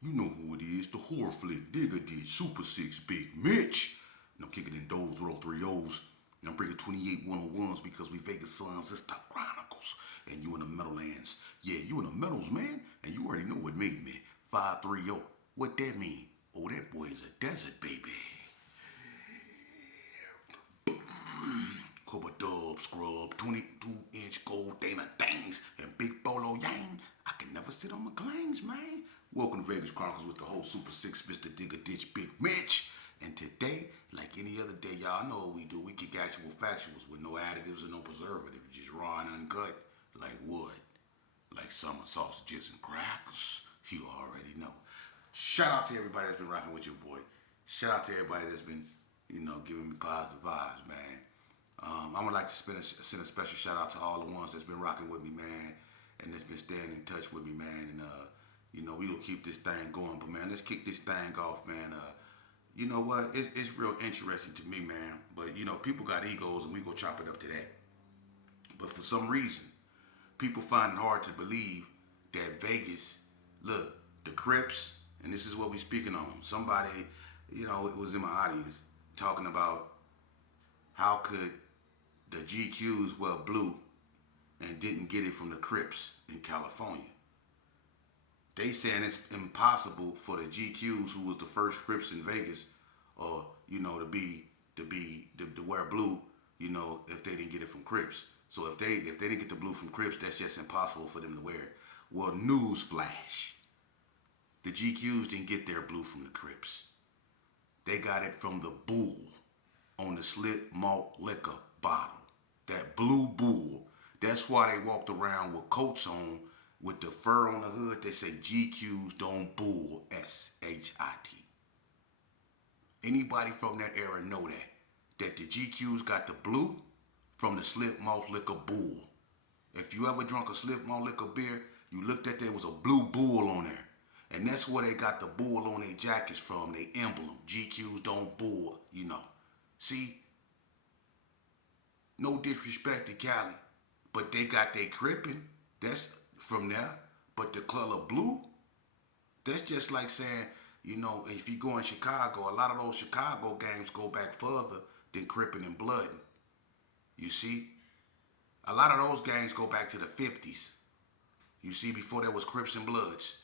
You know who it is, the horror flick, Digger did, Super 6, Big Mitch. And I'm kicking in those with all three O's. And I'm bringing 28 101s because we Vegas Sons, it's the Chronicles. And you in the Meadowlands. Yeah, you in the Meadows, man. And you already know what made me. 530. What that mean? Oh, that boy is a desert baby. Cobra Dub, Scrub, 22-inch gold Dana Things, and Big Bolo Yang. I can never sit on my claims, man. Welcome to Vegas Chronicles with the whole Super 6, Mr. Digger Ditch, Big Mitch. And today, like any other day, y'all know what we do. We kick actual factuals with no additives and no preservatives. Just raw and uncut, like wood. Like summer sausages and crackers. You already know. Shout out to everybody that's been rocking with your boy. Shout out to everybody that's been, giving me positive vibes, man. I would like to send a special shout out to all the ones that's been rocking with me, man, and that's been staying in touch with me, man. And we gonna keep this thing going, but man, let's kick this thing off, man. You know what? It's real interesting to me, man. But people got egos, and we gonna chop it up to that. But for some reason, people find it hard to believe that Vegas, look, the Crips, and this is what we speaking on. Somebody, it was in my audience talking about how could the GQs wear blue and didn't get it from the Crips in California. They saying it's impossible for the GQs, who was the first Crips in Vegas, or to wear blue, if they didn't get it from Crips. So if they didn't get the blue from Crips, that's just impossible for them to wear it. Well, news flash: the GQs didn't get their blue from the Crips. They got it from the Bull on the slip malt liquor bottle. That blue Bull. That's why they walked around with coats on with the fur on the hood. They say GQs don't bull, S-H-I-T. Anybody from that era know that the GQs got the blue from the slip malt liquor Bull. If you ever drunk a slip malt liquor beer, you looked at there was a blue Bull on there. And that's where they got the bull on their jackets from, they emblem. GQs don't bull, See? No disrespect to Cali, but they got their crippin'. That's from there. But the color blue, that's just like saying, if you go in Chicago, a lot of those Chicago games go back further than Crippin' and Bloodin'. You see? A lot of those gangs go back to the 50s. You see, before there was Crips and Bloods.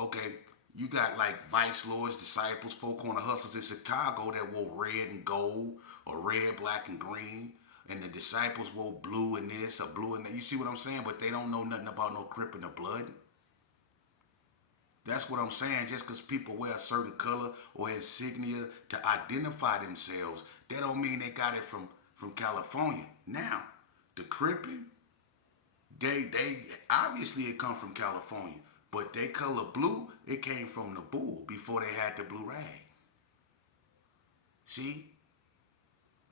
Okay, you got like Vice Lords, Disciples, Four Corner Hustlers in Chicago that wore red and gold, or red, black, and green. And the Disciples wore blue and this, or blue and that. You see what I'm saying? But they don't know nothing about no Crip and the Blood. That's what I'm saying. Just because people wear a certain color or insignia to identify themselves, that don't mean they got it from California. Now, the Crippin', they obviously it come from California. But they color blue, it came from the Bull before they had the blue rag. See?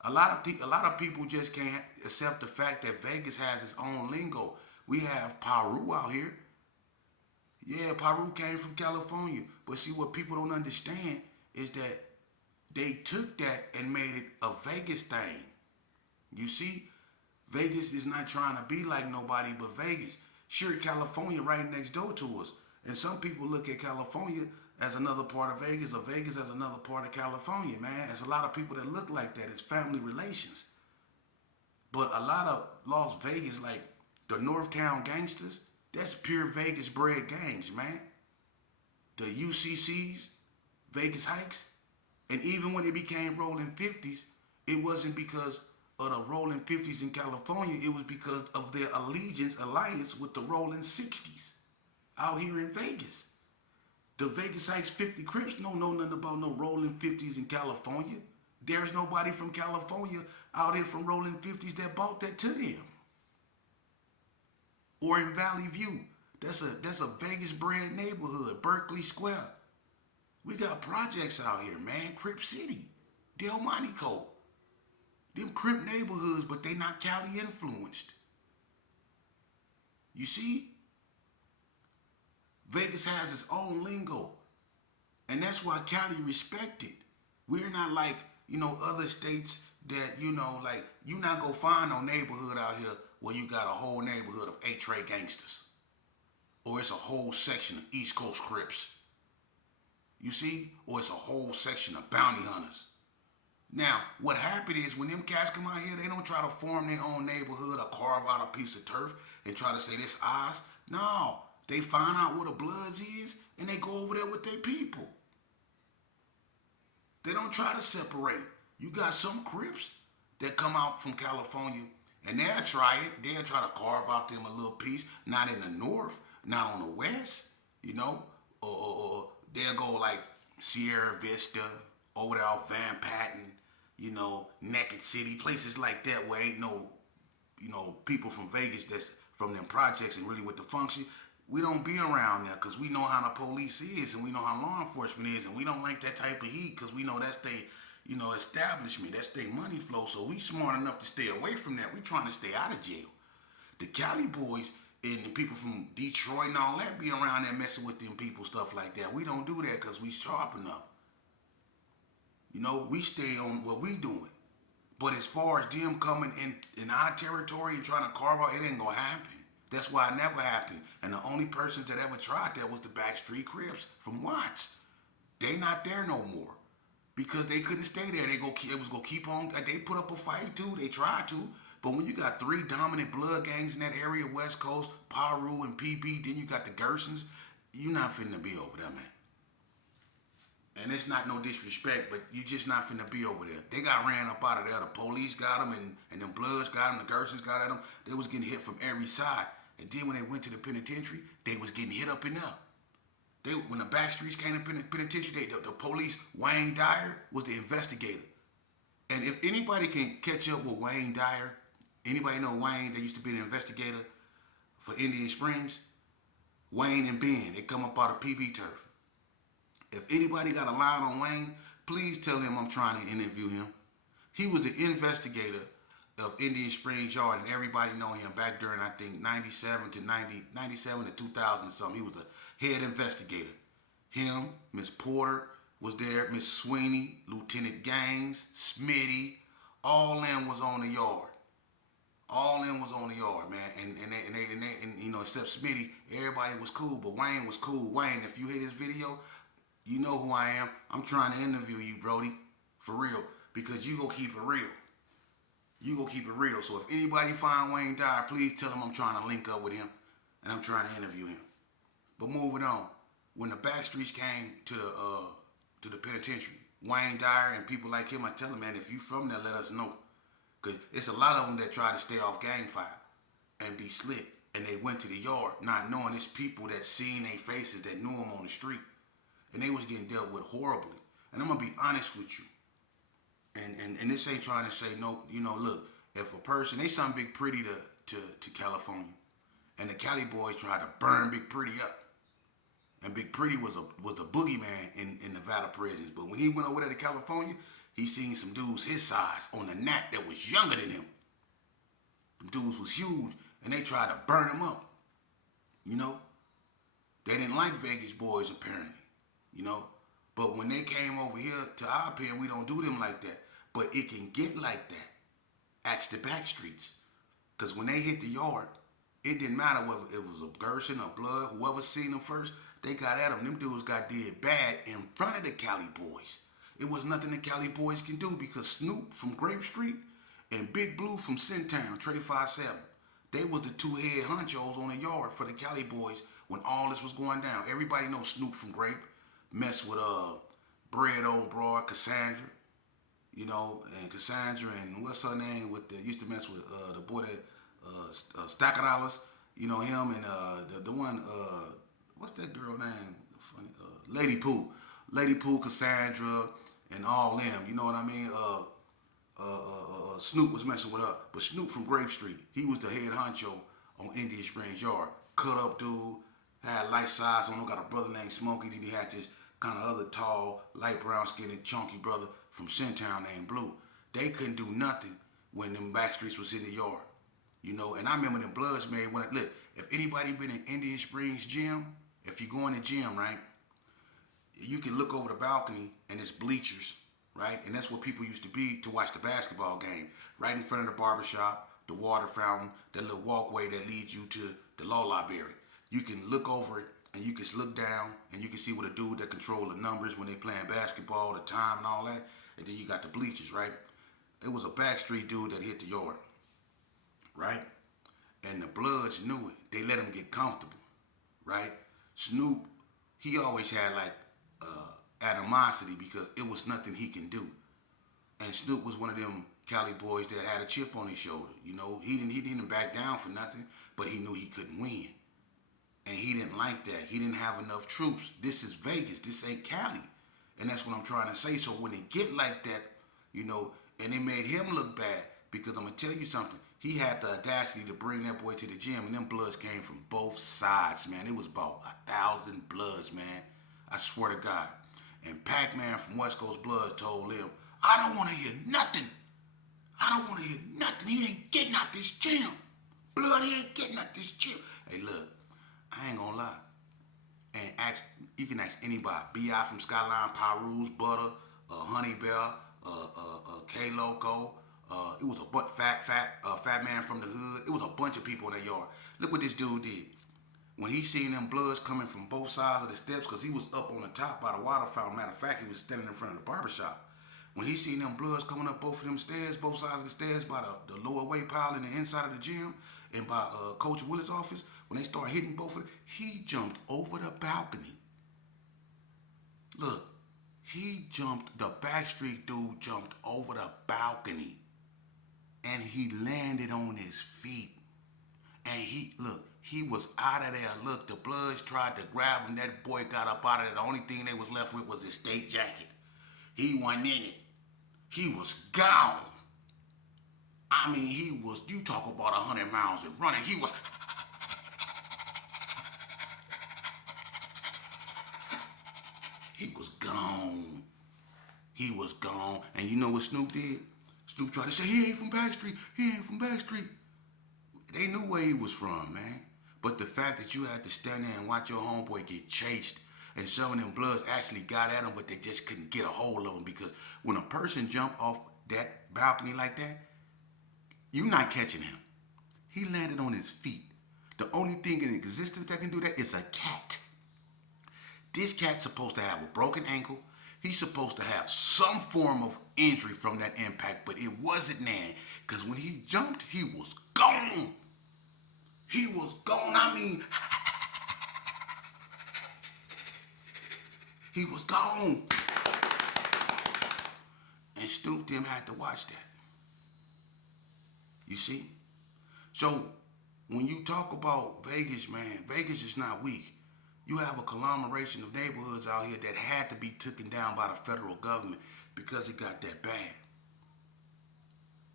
A lot of people just can't accept the fact that Vegas has its own lingo. We have Paru out here. Yeah, Paru came from California. But see, what people don't understand is that they took that and made it a Vegas thing. You see? Vegas is not trying to be like nobody but Vegas. Sure, California right next door to us. And some people look at California as another part of Vegas, or Vegas as another part of California, man. There's a lot of people that look like that. It's family relations. But a lot of Las Vegas, like the Northtown gangsters, that's pure Vegas bred gangs, man. The UCCs, Vegas Hikes, and even when it became Rolling 50s, it wasn't because of the Rolling 50s in California. It was because of their alliance with the Rolling 60s out here in Vegas. The Vegas Heights 50 Crips don't know nothing about no Rolling 50s in California. There's nobody from California out here from Rolling 50s that bought that to them. Or in Valley View. That's a Vegas bred neighborhood, Berkeley Square. We got projects out here, man. Crip City, Delmonico. Them Crip neighborhoods, but they not Cali influenced. You see? Vegas has its own lingo. And that's why Cali respected. We're not like, other states that, like, you not gonna find no neighborhood out here where you got a whole neighborhood of A-Tray gangsters. Or it's a whole section of East Coast Crips. You see? Or it's a whole section of bounty hunters. Now, what happened is when them cats come out here, they don't try to form their own neighborhood or carve out a piece of turf and try to say this ours. No, they find out where the Bloods is and they go over there with their people. They don't try to separate. You got some Crips that come out from California and they'll try it. They'll try to carve out them a little piece, not in the north, not on the west, you know, or they'll go like Sierra Vista, over there off Van Patten, you know, Naked City, places like that where ain't no, you know, people from Vegas that's from them projects and really with the function. We don't be around there because we know how the police is and we know how law enforcement is and we don't like that type of heat because we know that's they, you know, establishment, that's their money flow. So we smart enough to stay away from that. We trying to stay out of jail. The Cali boys and the people from Detroit and all that be around there messing with them people, stuff like that. We don't do that because we sharp enough. You know, we stay on what we doing. But as far as them coming in our territory and trying to carve out, it ain't gonna happen. That's why it never happened. And the only persons that ever tried that was the Backstreet Crips from Watts. They not there no more. Because they couldn't stay there. They was gonna keep on. They put up a fight too. They tried to. But when you got three dominant blood gangs in that area, West Coast, Paru and PB, then you got the Gersons, you not finna be over there, man. And it's not no disrespect, but you just not finna be over there. They got ran up out of there. The police got them, and them Bloods got them. The Gersons got at them. They was getting hit from every side. And then when they went to the penitentiary, they was getting hit up and up. When the Backstreets came to the penitentiary, the police, Wayne Dyer was the investigator. And if anybody can catch up with Wayne Dyer, anybody know Wayne that used to be the investigator for Indian Springs? Wayne and Ben, they come up out of PB turf. If anybody got a line on Wayne, please tell him I'm trying to interview him. He was the investigator of Indian Springs Yard, and everybody know him back during, I think, 97 to 2000 or something. He was a head investigator. Him, Miss Porter was there, Miss Sweeney, Lieutenant Gaines, Smitty, all them was on the yard. All them was on the yard, man, and you know, except Smitty, everybody was cool, but Wayne was cool. Wayne, if you hear this video, you know who I am. I'm trying to interview you, Brody, for real, because you gonna keep it real. You gonna keep it real. So if anybody find Wayne Dyer, please tell him I'm trying to link up with him, and I'm trying to interview him. But moving on, when the Backstreets came to the penitentiary, Wayne Dyer and people like him, I tell them, man, if you from there, let us know. Because it's a lot of them that try to stay off gang fire and be slick. And they went to the yard not knowing it's people that seen their faces that knew them on the street. And they was getting dealt with horribly. And I'm going to be honest with you. And this ain't trying to say, no, you know, look, if a person, they something Big Pretty to California. And the Cali boys tried to burn Big Pretty up. And Big Pretty was the boogeyman in Nevada prisons. But when he went over there to California, he seen some dudes his size on the nat that was younger than him. Them dudes was huge, and they tried to burn him up. You know? They didn't like Vegas boys, apparently. You know? But when they came over here to our pen, we don't do them like that. But it can get like that. Ask the Backstreets. Because when they hit the yard, it didn't matter whether it was a Gerson or Blood, whoever seen them first, they got at them. Them dudes got did bad in front of the Cali boys. It was nothing the Cali boys can do because Snoop from Grape Street and Big Blue from Sintown, Trey 57, they was the two head honchos on the yard for the Cali boys when all this was going down. Everybody knows Snoop from Grape, messed with Bread Old Broad, Cassandra, you know, and Cassandra and what's her name used to mess with the boy that Stack of Dollars, you know, him and the one what's that girl name? Funny, Lady Pooh, Cassandra, and all them. You know what I mean? Snoop was messing with her, but Snoop from Grape Street, he was the head honcho on Indian Springs Yard. Cut up dude, had light size on him. Got a brother named Smokey. Then he had this kind of other tall, light brown skinned, chunky brother from Sintown named Blue. They couldn't do nothing when them Backstreets was in the yard. You know, and I remember them Bloods made when look, if anybody been in Indian Springs gym, if you go in the gym, right, you can look over the balcony and it's bleachers, right? And that's where people used to be to watch the basketball game. Right in front of the barbershop, the water fountain, that little walkway that leads you to the law library. You can look over it and you can look down and you can see what a dude that control the numbers when they playing basketball, the time and all that. And then you got the bleachers, right? It was a backstreet dude that hit the yard, right? And the Bloods knew it. They let him get comfortable, right? Snoop, he always had like animosity because it was nothing he can do. And Snoop was one of them Cali boys that had a chip on his shoulder. You know, he didn't back down for nothing, but he knew he couldn't win. And he didn't like that. He didn't have enough troops. This is Vegas. This ain't Cali. And that's what I'm trying to say. So when they get like that, you know, and it made him look bad because I'm going to tell you something. He had the audacity to bring that boy to the gym, and them Bloods came from both sides, man. It was about 1,000 Bloods, man. I swear to God. And Pac-Man from West Coast Bloods told him, I don't want to hear nothing. I don't want to hear nothing. He ain't getting out this gym. Blood, he ain't getting out this gym. Hey, look, I ain't gonna lie. And you can ask anybody. B.I. from Skyline, Pyru's, Butter, Honey Bear, K-Loco. It was a fat man from the hood. It was a bunch of people in that yard. Look what this dude did. When he seen them Bloods coming from both sides of the steps, because he was up on the top by the water fountain. Matter of fact, he was standing in front of the barbershop. When he seen them Bloods coming up both of them stairs, both sides of the stairs, by the lower weight pile in the inside of the gym, and by Coach Willis' office, when they started hitting both of them, he jumped over the balcony. Look, the backstreet dude jumped over the balcony. And he landed on his feet. And he was out of there. Look, the Bloods tried to grab him. That boy got up out of there. The only thing they was left with was his state jacket. He wasn't in it. He was gone. I mean, you talk about 100 miles and running. He was gone. He was gone. And you know what Snoop did? Snoop tried to say, he ain't from Backstreet. He ain't from Backstreet. They knew where he was from, man. But the fact that you had to stand there and watch your homeboy get chased, and some of them Bloods actually got at him, but they just couldn't get a hold of him, because when a person jump off that balcony like that, you're not catching him. He landed on his feet. The only thing in existence that can do that is a cat. This cat's supposed to have a broken ankle. He's supposed to have some form of injury from that impact, but it wasn't there. Because when he jumped, he was gone. He was gone. I mean, he was gone. And Snoop them had to watch that. You see? So, when you talk about Vegas, man, Vegas is not weak. You have a conglomeration of neighborhoods out here that had to be taken down by the federal government because it got that bad.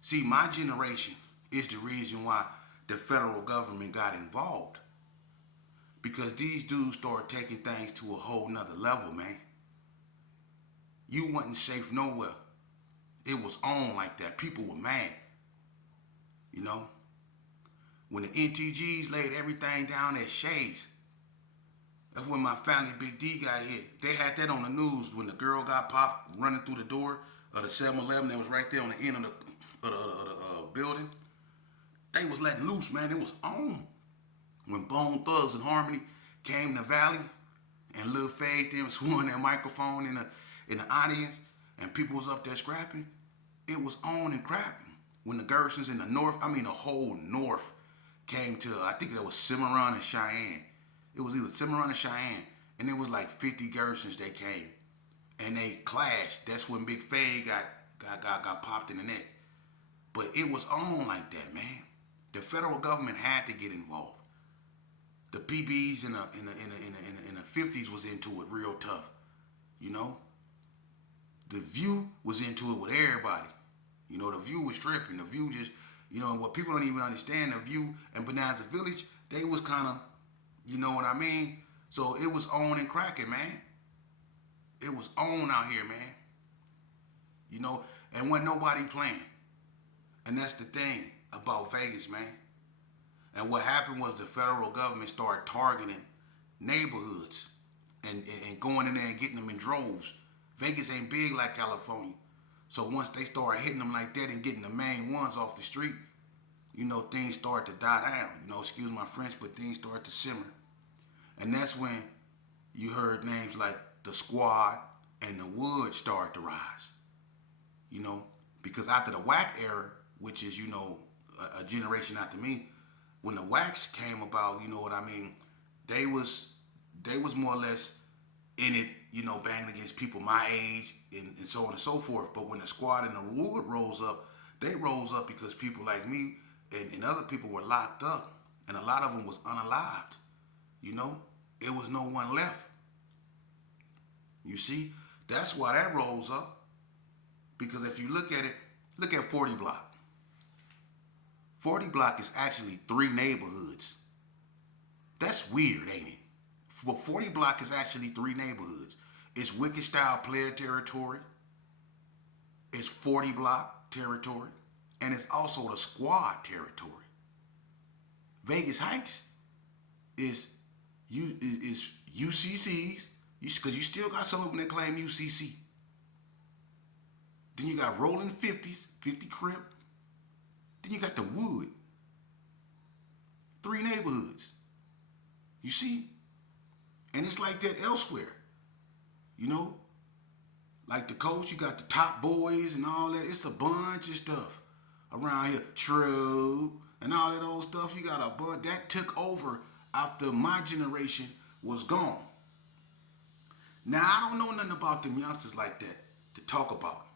See, my generation is the reason why the federal government got involved. Because these dudes started taking things to a whole nother level, man. You wasn't safe nowhere. It was on like that. People were mad. You know? When the NTGs laid everything down at Shades, that's when my family Big D got hit. They had that on the news when the girl got popped running through the door of the 7-Eleven that was right there on the end of the building. They was letting loose, man. It was on. When Bone Thugs and Harmony came to Valley and Lil Fade them swung that microphone in the audience and people was up there scrapping, it was on and crapping. When the Gersons in the north, the whole north came to, I think that was Cimarron and Cheyenne. It was either Cimarron or Cheyenne, and it was like 50 Gersons that came, and they clashed. That's when Big Fade got popped in the neck. But it was on like that, man. The federal government had to get involved. The PBs in the 50s was into it real tough, you know. The View was into it with everybody. You know, the View was tripping. The View just, you know, what people don't even understand, the View and Bonanza Village, they was kind of, you know what I mean? So it was on and cracking, man. It was on out here, man. You know, and wasn't nobody playing. And that's the thing about Vegas, man. And what happened was the federal government started targeting neighborhoods and going in there and getting them in droves. Vegas ain't big like California. So once they started hitting them like that and getting the main ones off the street, you know, things started to die down. You know, excuse my French, but things started to simmer. And that's when you heard names like the Squad and the Wood start to rise. You know, because after the whack era, which is, a generation after me, when the wax came about, you know what I mean, they was more or less in it, banging against people my age and so on and so forth. But when the Squad and the Wood rose up, they rose up because people like me and other people were locked up, and a lot of them was unalived. It was no one left. You see, that's why that rose up. Because if you look at 40 Block. 40 Block is actually 3 neighborhoods. That's weird, ain't it? But 40 Block is actually 3 neighborhoods. It's Wicked Style Player territory. It's 40 Block territory. And it's also the Squad territory. Vegas Heights is UCCs, because you still got some of them that claim UCC. Then you got Rolling 50s, 50 Crip. Then you got the Wood. 3 neighborhoods. You see? And it's like that elsewhere. Like the coast, you got the Top Boys and all that. It's a bunch of stuff around here. True. And all that old stuff. You got a bunch. That took over after my generation was gone. Now, I don't know nothing about them youngsters like that to talk about.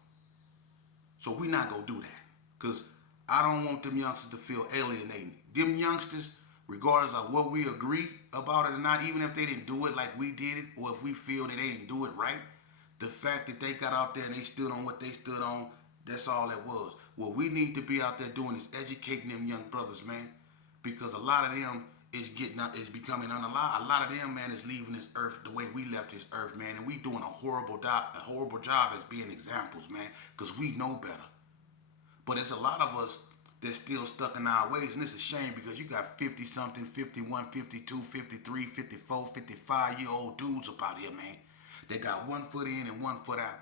So we not going to do that. Because I don't want them youngsters to feel alienated. Them youngsters, regardless of what we agree about it or not, even if they didn't do it like we did it, or if we feel that they didn't do it right, the fact that they got out there and they stood on what they stood on, that's all it was. What we need to be out there doing is educating them young brothers, man. Because a lot of them is becoming unalive. A lot of them, man, is leaving this earth the way we left this earth, man. And we doing a horrible job as being examples, man. Because we know better. But there's a lot of us that's still stuck in our ways. And it's a shame because you got 50-something, 51, 52, 53, 54, 55-year-old dudes up out here, man. They got one foot in and one foot out.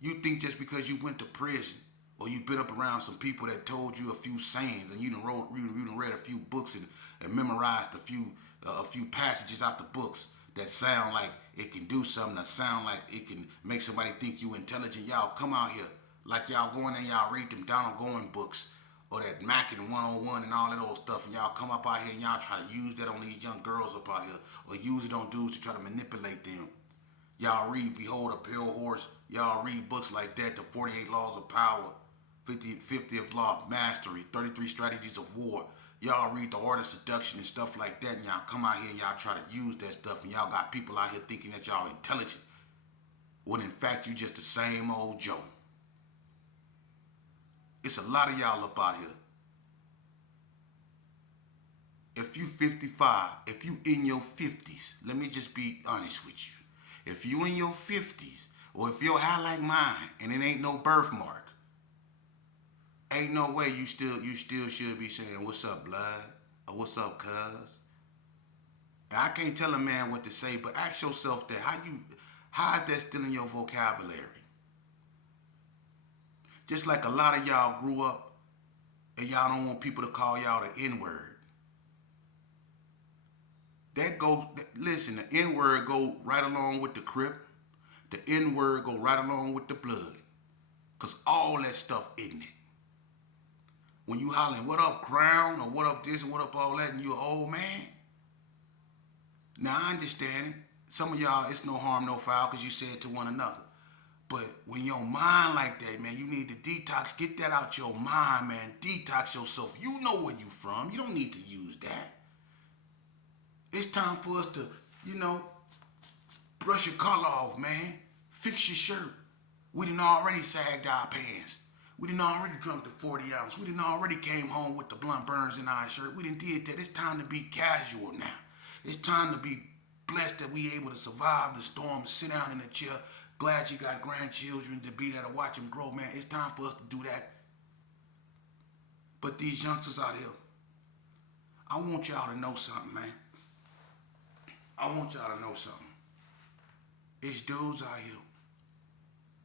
You think just because you went to prison or you been up around some people that told you a few sayings and you done read a few books and memorized a few passages out the books that sound like it can do something, that sound like it can make somebody think you intelligent. Y'all come out here like y'all go in there and y'all read them Donald Goin books or that Mackin 101 and all that old stuff, and y'all come up out here and y'all try to use that on these young girls up out here or use it on dudes to try to manipulate them. Y'all read Behold a Pale Horse. Y'all read books like that, The 48 Laws of Power, 50th Law of Mastery, 33 Strategies of War. Y'all read The Art of Seduction and stuff like that, and y'all come out here and y'all try to use that stuff, and y'all got people out here thinking that y'all intelligent, when in fact you just the same old Joe. It's a lot of y'all up out here. If you 55, if you in your 50s, let me just be honest with you. If you in your 50s, or if your hair like mine, and it ain't no birthmark, ain't no way you still should be saying, "What's up, blood?" or "What's up, cuz?" And I can't tell a man what to say, but ask yourself that. How is that still in your vocabulary? Just like a lot of y'all grew up and y'all don't want people to call y'all the N-word. Listen, the N-word go right along with the Crip. The N-word go right along with the blood. Because all that stuff ignorant. When you hollering, "What up, Crown?" or "What up this?" and "What up all that," and you an old man. Now, I understand it. Some of y'all, it's no harm, no foul, because you say it to one another. But when your mind like that, man, you need to detox. Get that out your mind, man. Detox yourself. You know where you from. You don't need to use that. It's time for us to, brush your collar off, man. Fix your shirt. We done already sagged our pants. We done already drunk the 40 ounce. We done already came home with the blunt burns in our shirt. We done did that. It's time to be casual now. It's time to be blessed that we able to survive the storm, sit down in a chair. Glad you got grandchildren to be there to watch them grow, man. It's time for us to do that. But these youngsters out here, I want y'all to know something, man. I want y'all to know something. It's dudes out here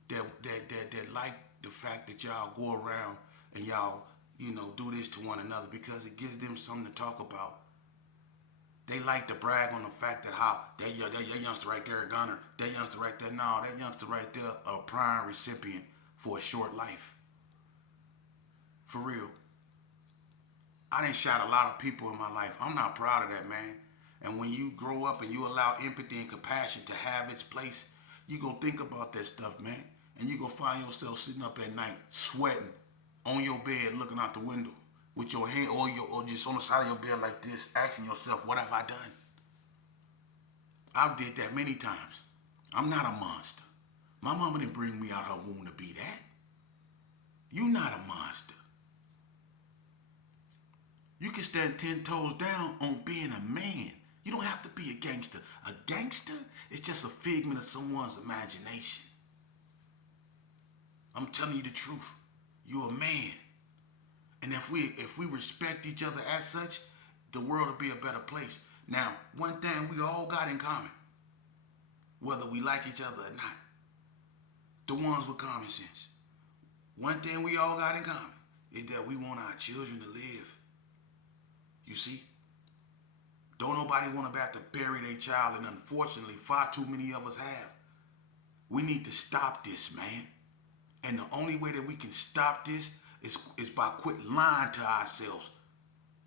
that like the fact that y'all go around and y'all, do this to one another because it gives them something to talk about. They like to brag on the fact that how that youngster right there a gunner, that youngster right there, no, that youngster right there a prime recipient for a short life. For real. I done shot a lot of people in my life. I'm not proud of that, man. And when you grow up and you allow empathy and compassion to have its place, you go think about that stuff, man. And you go find yourself sitting up at night, sweating, on your bed, looking out the window, with your head or just on the side of your bed like this, asking yourself, what have I done? I've did that many times. I'm not a monster. My mama didn't bring me out her womb to be that. You not a monster. You can stand 10 toes down on being a man. You don't have to be a gangster. A gangster is just a figment of someone's imagination. I'm telling you the truth. You're a man. And if we respect each other as such, the world will be a better place. Now, one thing we all got in common, whether we like each other or not, the ones with common sense. One thing we all got in common is that we want our children to live. You see? Don't nobody want to have to bury their child, and unfortunately, far too many of us have. We need to stop this, man. And the only way that we can stop this is by quit lying to ourselves.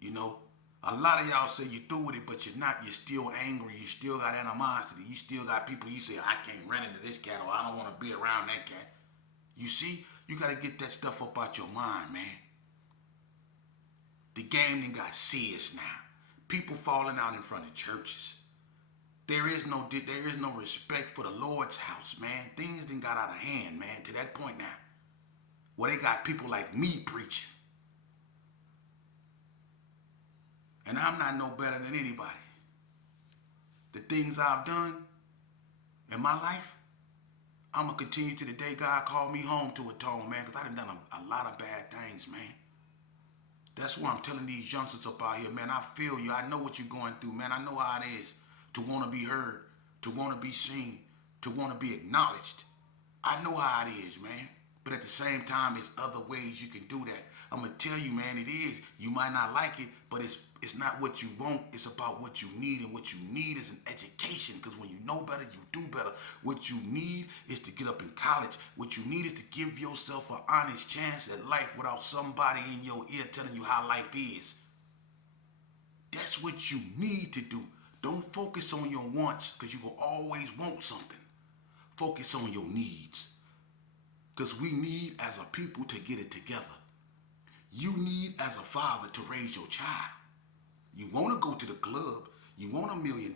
You know? A lot of y'all say you're through with it, but you're not. You're still angry. You still got animosity. You still got people you say, I can't run into this cat, or I don't want to be around that cat. You see? You got to get that stuff up out your mind, man. The game done got serious now. People falling out in front of churches. There is no respect for the Lord's house, man. Things done got out of hand, man, to that point now. Where they got people like me preaching. And I'm not no better than anybody. The things I've done in my life, I'm going to continue to the day God called me home to atone, man, because I done a lot of bad things, man. That's why I'm telling these youngsters up out here, man, I feel you. I know what you're going through, man. I know how it is to want to be heard, to want to be seen, to want to be acknowledged. I know how it is, man. But at the same time, there's other ways you can do that. I'm going to tell you, man, it is. You might not like it, but it's not what you want. It's about what you need, and what you need is an education, because when you know better, you do better. What you need is to get up in college. What you need is to give yourself an honest chance at life without somebody in your ear telling you how life is. That's what you need to do. Don't focus on your wants, because you will always want something. Focus on your needs, because we need as a people to get it together. You need as a father to raise your child. You want to go to the club. You want $1 million,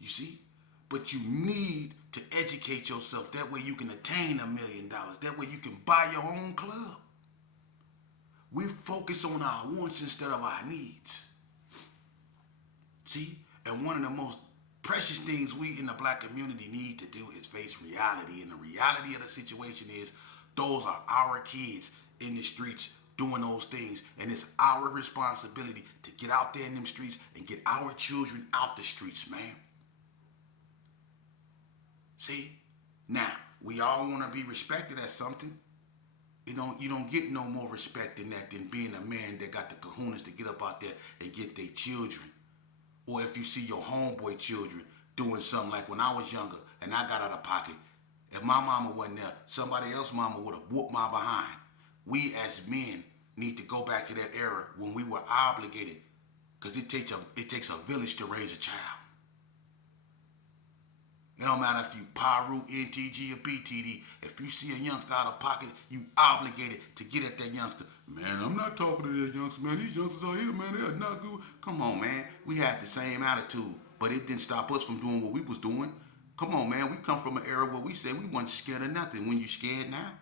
you see? But you need to educate yourself. That way you can attain $1 million. That way you can buy your own club. We focus on our wants instead of our needs. See? And one of the most precious things we in the black community need to do is face reality. And the reality of the situation is those are our kids in the streets doing those things, and it's our responsibility to get out there in them streets and get our children out the streets, man. See? Now, we all want to be respected as something. You don't get no more respect than that, than being a man that got the kahunas to get up out there and get their children. Or if you see your homeboy children doing something, like when I was younger and I got out of pocket, if my mama wasn't there, somebody else's mama would have whooped my behind. We as men need to go back to that era when we were obligated, because it takes a village to raise a child. It don't matter if you Paru, NTG, or BTD. If you see a youngster out of pocket, you obligated to get at that youngster. Man, I'm not talking to that youngster, man. These youngsters out here, man, they are not good. Come on, man. We had the same attitude, but it didn't stop us from doing what we was doing. Come on, man. We come from an era where we said we wasn't scared of nothing. When you scared now?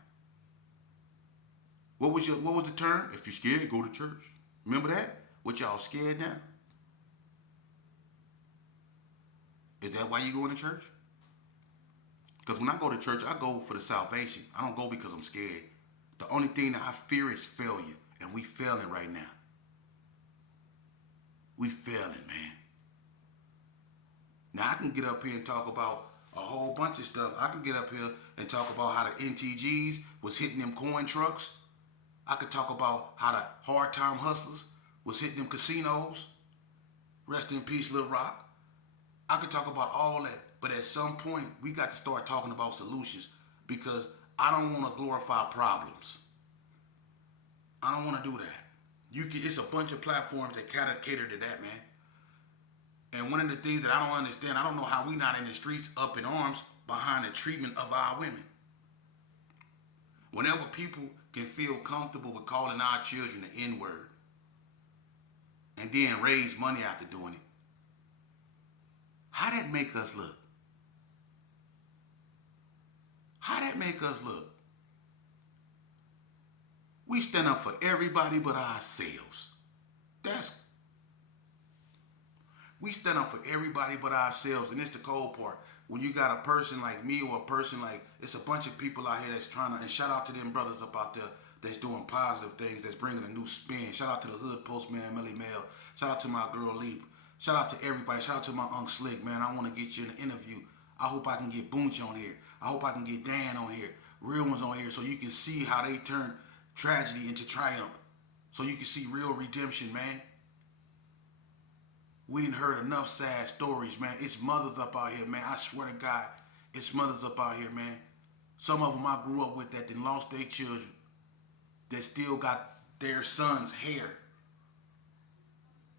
What was the term? If you're scared, go to church. Remember that? What, y'all scared now? Is that why you going to church? Because when I go to church, I go for the salvation. I don't go because I'm scared. The only thing that I fear is failure. And we failing right now. We failing, man. Now, I can get up here and talk about a whole bunch of stuff. I can get up here and talk about how the NTGs was hitting them coin trucks. I could talk about how the hard time hustlers was hitting them casinos. Rest in peace, Lil Rock. I could talk about all that, but at some point we got to start talking about solutions because I don't want to glorify problems. I don't want to do that. It's a bunch of platforms that cater to that, man. And one of the things that I don't understand, I don't know how we not in the streets up in arms behind the treatment of our women. Whenever people can feel comfortable with calling our children the N-word and then raise money after doing it, how that make us look? How that make us look? We stand up for everybody but ourselves. We stand up for everybody but ourselves, and it's the cold part. When you got a person like me or a person like, it's a bunch of people out here that's trying to, and shout out to them brothers up out there that's doing positive things, that's bringing a new spin. Shout out to the Hood Postman, Melly Mel. Shout out to my girl Lee. Shout out to everybody. Shout out to my Uncle Slick, man. I want to get you in an interview. I hope I can get Boonch on here. I hope I can get Dan on here. Real ones on here so you can see how they turn tragedy into triumph. So you can see real redemption, man. We didn't heard enough sad stories, man. It's mothers up out here, man. I swear to God, it's mothers up out here, man. Some of them I grew up with that then lost their children, that still got their son's hair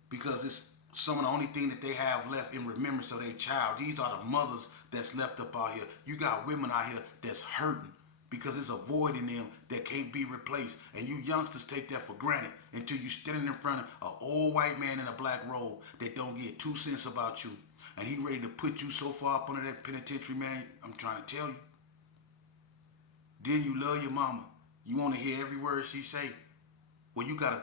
because it's some of the only thing that they have left in remembrance of their child. These are the mothers that's left up out here. You got women out here that's hurting because it's a void in them that can't be replaced. And you youngsters take that for granted until you standing in front of an old white man in a black robe that don't get 2 cents about you. And he ready to put you so far up under that penitentiary, man. I'm trying to tell you. Then you love your mama. You want to hear every word she say. Well, you got to